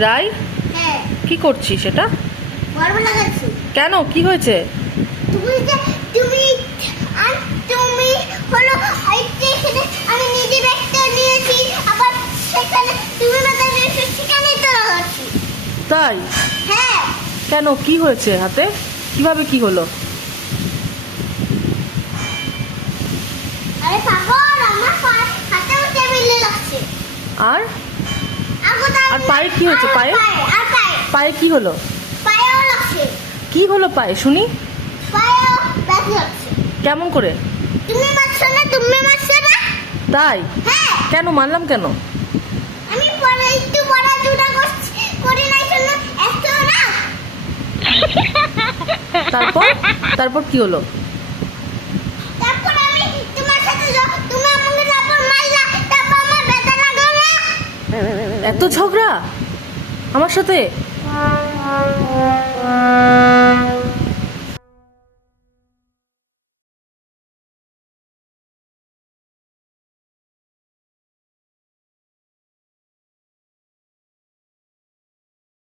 রাই, হ্যাঁ, কি করছিস সেটা? গর্ব লাগাচ্ছি। কেন, কি হয়েছে? তুমি যে তুমি আর তুমি হলো এখানে আমি নিজে ব্যাগটা নিয়েছি, আবার সেখানে তুমি মাথা রেখে সেখানেই তো লাগাচ্ছি। তাই? হ্যাঁ, কেন, কি হয়েছে হাতে? কিভাবে কি হলো? আরে পাগল, আমার হাতেও টেবিলে লাগছে। আর আগোটা আর পায়ে কি হয়েছে? পায়ে আর পায়ে পায়ে কি হলো? পায়েও লাগছে। কি হলো পায়ে শুনি? পায়েও ব্যথা লাগছে। কেমন করে? তুমি মারছো না, তুমি মারছো না। তাই? হ্যাঁ, কেন মানলাম কেন? আমি পরে একটু পড়াশোনা করি নাই জন্য এত না। তারপর তারপর কি হলো? তারপর আমি তোমার সাথে তুমি আমাকে তারপর মারলা, তারপর আমার ব্যথা লাগলো না। এত ঝগড়া আমার সাথে?